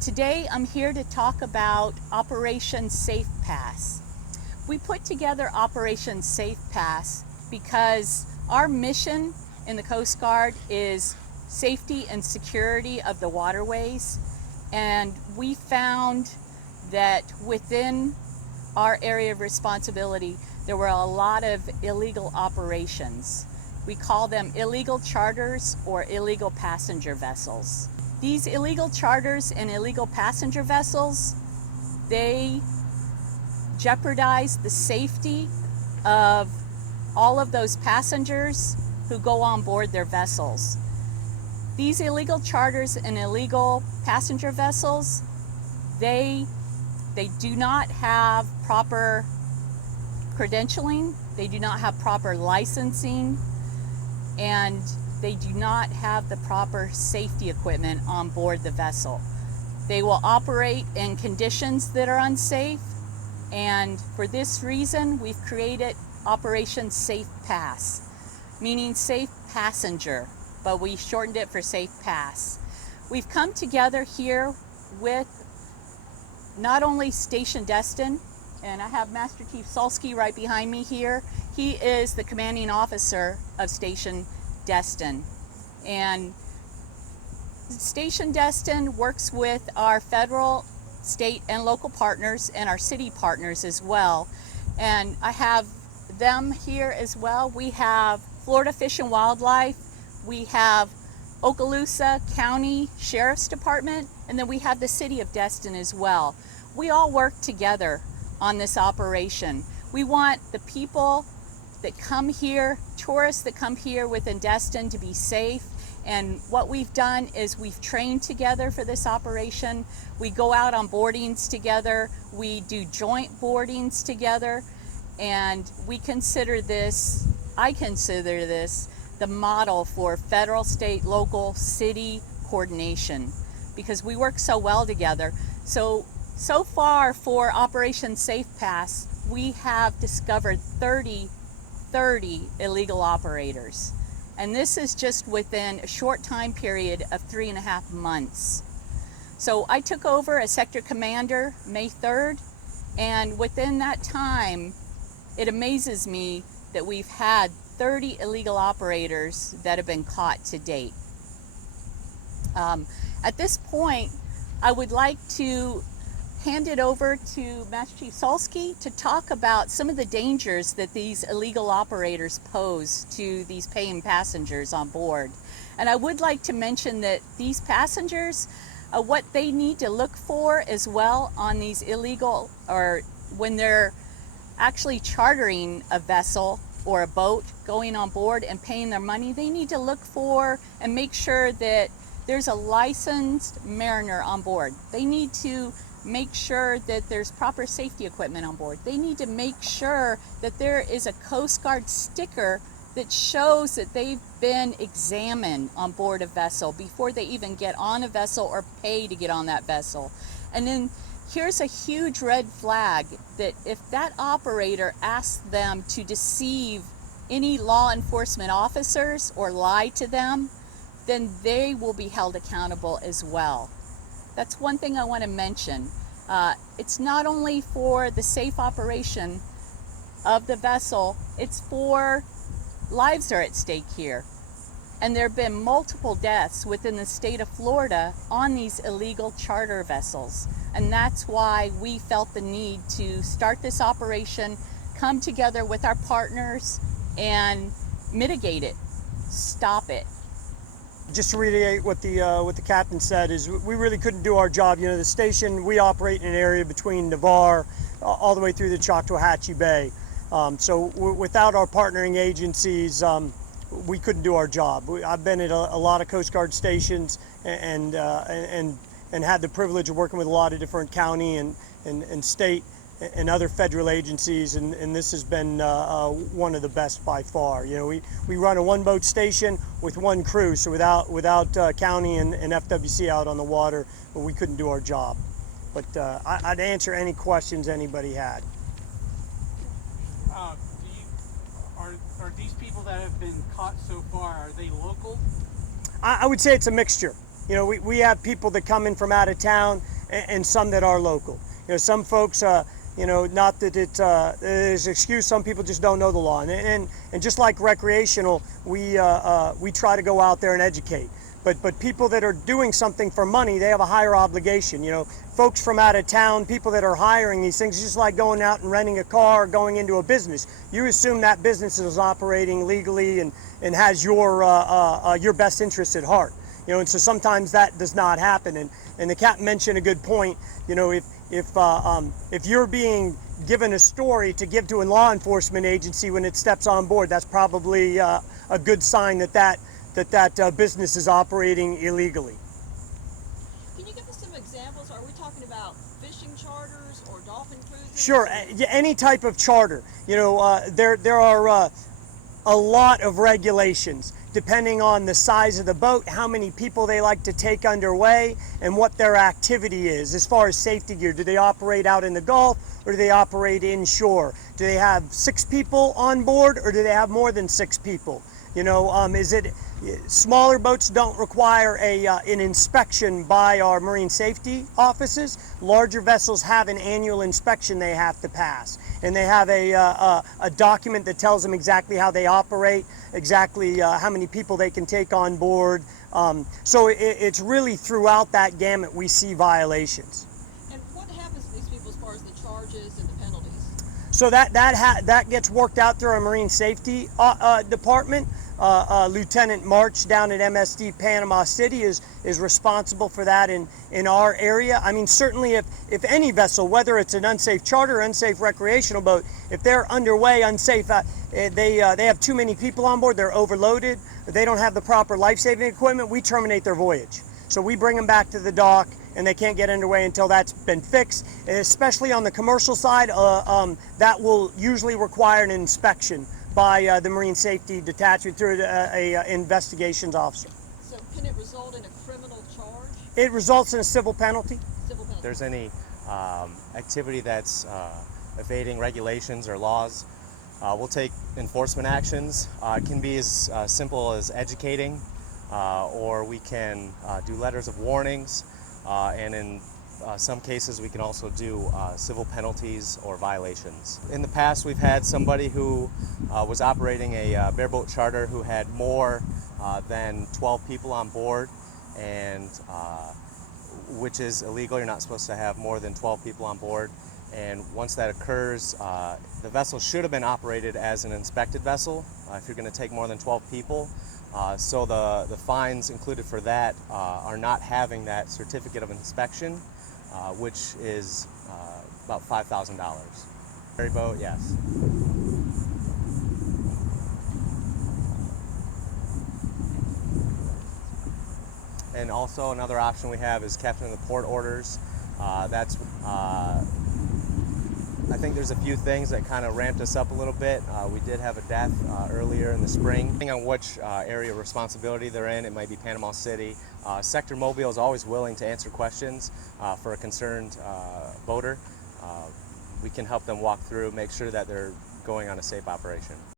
Today I'm here to talk about Operation Safe Pass. We put together Operation Safe Pass because our mission in the Coast Guard is safety and security of the waterways, and we found that within our area of responsibility there were a lot of illegal operations. We call them illegal charters or illegal passenger vessels. These illegal charters and illegal passenger vessels, they jeopardize the safety of all of those passengers who go on board their vessels. These illegal charters and illegal passenger vessels, they do not have proper credentialing, they do not have proper licensing, and they do not have the proper safety equipment on board the vessel. They will operate in conditions that are unsafe, and for this reason we've created Operation Safe Pass, meaning safe passenger, but we shortened it for Safe Pass. We've come together here with not only Station Destin, and I have Master Chief Solsky right behind me here. He is the commanding officer of Station Destin, and Station Destin works with our federal, state, and local partners and our city partners as well. And I have them here as well. We have Florida Fish and Wildlife, we have Okaloosa County Sheriff's Department, and then we have the City of Destin as well. We all work together on this operation. We want the people that come here, tourists that come here within Destin, to be safe. And what we've done is we've trained together for this operation. We go out on boardings together. We do joint boardings together. And we consider this, I consider this, the model for federal, state, local, city coordination, because we work so well together. So far for Operation Safe Pass, we have discovered 30 illegal operators. And this is just within a short time period of 3.5 months. So I took over as sector commander May 3rd, and within that time, it amazes me that we've had 30 illegal operators that have been caught to date. At this point, I would like to hand it over to Master Chief Solsky to talk about some of the dangers that these illegal operators pose to these paying passengers on board. And I would like to mention that these passengers, what they need to look for as well on these illegal, or when they're actually chartering a vessel or a boat, going on board and paying their money, they need to look for and make sure that there's a licensed mariner on board. They need to make sure that there's proper safety equipment on board. They need to make sure that there is a Coast Guard sticker that shows that they've been examined on board a vessel before they even get on a vessel or pay to get on that vessel. And then here's a huge red flag that if that operator asks them to deceive any law enforcement officers or lie to them, then they will be held accountable as well. That's one thing I want to mention. It's not only for the safe operation of the vessel, it's for lives are at stake here. And there have been multiple deaths within the state of Florida on these illegal charter vessels. And that's why we felt the need to start this operation, come together with our partners and mitigate it, stop it. Just to reiterate what the captain said, is we really couldn't do our job. You know, the station, we operate in an area between Navarre all the way through the Choctawhatchee Bay. So without our partnering agencies, we couldn't do our job. I've been at a lot of Coast Guard stations and had the privilege of working with a lot of different county and state and other federal agencies, and this has been one of the best by far. You know, we run a one-boat station with one crew, so without county and FWC out on the water, we couldn't do our job. But I'd answer any questions anybody had. Are these people that have been caught so far, are they local? I would say it's a mixture. You know, we have people that come in from out of town and some that are local. You know, some folks, you know, not that it is an excuse, some people just don't know the law. And just like recreational, we try to go out there and educate. But people that are doing something for money, they have a higher obligation. You know, folks from out of town, people that are hiring these things, just like going out and renting a car or going into a business. You assume that business is operating legally and has your best interest at heart. You know, and so sometimes that does not happen. And the captain mentioned a good point. You know, if you're being given a story to give to a law enforcement agency when it steps on board, that's probably a good sign that business is operating illegally. Can you give us some examples? Are we talking about fishing charters or dolphin cruises? Sure, any type of charter. You know, there are a lot of regulations depending on the size of the boat, how many people they like to take underway, and what their activity is as far as safety gear. Do they operate out in the Gulf or do they operate inshore? Do they have 6 people on board or do they have more than 6 people? You know, smaller boats don't require an inspection by our marine safety offices. Larger vessels have an annual inspection they have to pass, and they have a document that tells them exactly how they operate, exactly how many people they can take on board. So it's really throughout that gamut we see violations. And what happens to these people as far as the charges and the penalties? So that gets worked out through our marine safety department. Lieutenant March down at MSD Panama City is responsible for that in our area. I mean, certainly if any vessel, whether it's an unsafe charter or unsafe recreational boat, if they're underway unsafe, they have too many people on board, they're overloaded, they don't have the proper life-saving equipment, we terminate their voyage. So we bring them back to the dock, and they can't get underway until that's been fixed. Especially on the commercial side, that will usually require an inspection by the Marine Safety Detachment through a investigations officer. So can it result in a criminal charge? It results in a civil penalty. Civil penalty. If there's any activity that's evading regulations or laws, we'll take enforcement actions. It can be as simple as educating, or we can do letters of warnings, and in some cases we can also do civil penalties or violations. In the past we've had somebody who was operating a bareboat charter who had more than 12 people on board, and which is illegal. You're not supposed to have more than 12 people on board. And once that occurs, the vessel should have been operated as an inspected vessel if you're going to take more than 12 people. So the fines included for that are not having that certificate of inspection, which is about $5,000. Ferry boat, yes. And also another option we have is captain of the port orders. I think there's a few things that kind of ramped us up a little bit. We did have a death earlier in the spring. Depending on which area of responsibility they're in, it might be Panama City. Sector Mobile is always willing to answer questions for a concerned boater. We can help them walk through, make sure that they're going on a safe operation.